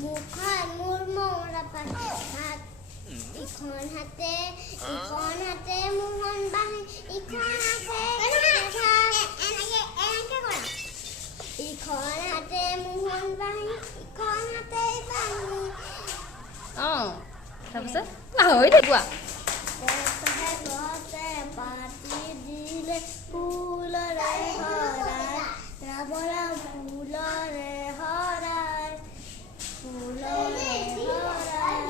মুখখন মোৰ মৌৰা হাত ইখন হাতে মোহন বাঁহী ইখন হাতে এনেকে কৰা ইখন হাতে মোহন বাঁহী ইখন হাতে বাঁহী তাৰপিছত পাহৰি থাকিবা পাতি দিলে ফুলৰে হৰাই ৰাম ৰাম ফুলৰে হৰাই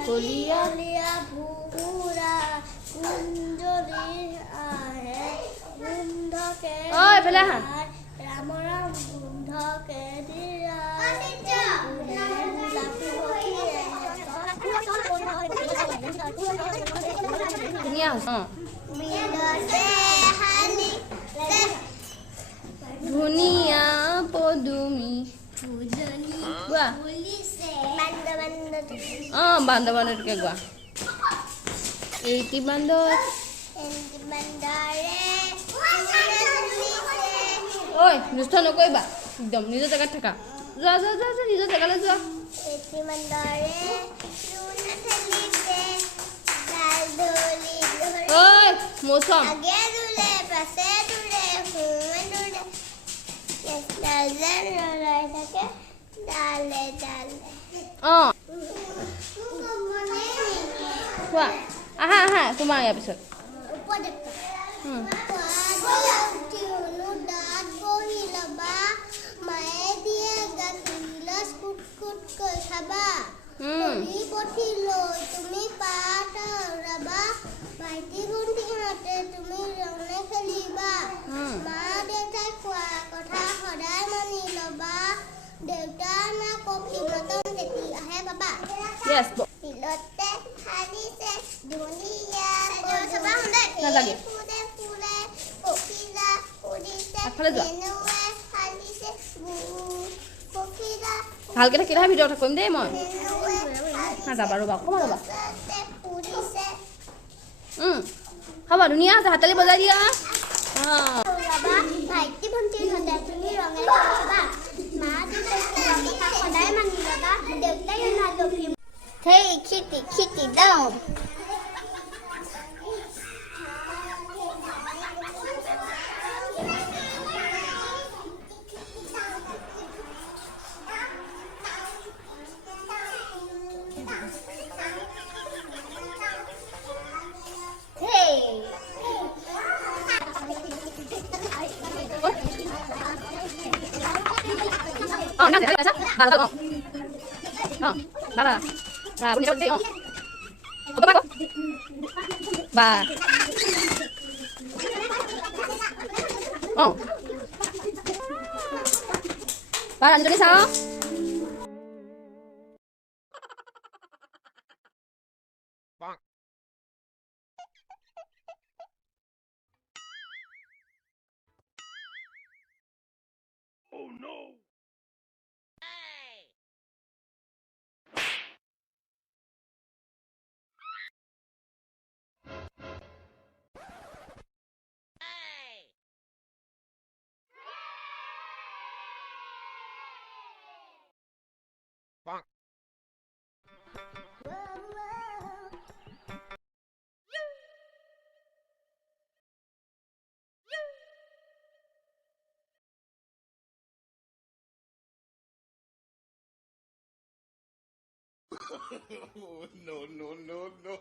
কলিয়া ভুৰা কুঞ্জলি আহে গোন্ধকে ৰাম ৰাম গোন্ধকে দিয়া ধুনীয়া ধুনীয়া পদুমি গোৱা বান্ধ বান্ধটোকে গোৱা এইটি বান্ধ ঐ দুষ্ট নকৰিবা একদম নিজৰ জেগাত থাকা যোৱা যোৱা যোৱা যোৱা নিজৰ জেগালৈ যোৱা ঐ মৌচম কোৱা আহা আহা তোমাৰ ইয়াৰ পিছত তুমি পাত ৰবা ভাইটি ভণ্টিহঁতে তুমি ৰঙে খেলিবা মা দেউতাই কোৱা কথা সদায় মানি ল'বা দেউতাৰ না কফি মতন তেতিয়াহে পাবা শিলতে সাজিছে ধুনীয়া নালাগে পখিলা উৰিছে কেনেৱে সাজিছে পখিলা ভালকৈ থাকিলেহে ভিডিঅ' কথা কৰিম দেই মই নাযাবা ৰ'বা অকণমান ৰ'বা হ'ব ধুনীয়া আছে হাতালি বজাই দিয়া ভাইটি ভণ্টিহঁতে তুমি ৰঙে খেলিবা মা দেউতাই কথা সদায় মানি ল'বা দেউতাই সেই খিটি দাও Ranjoni sao? Oh no! Bonk. No, no, no, no.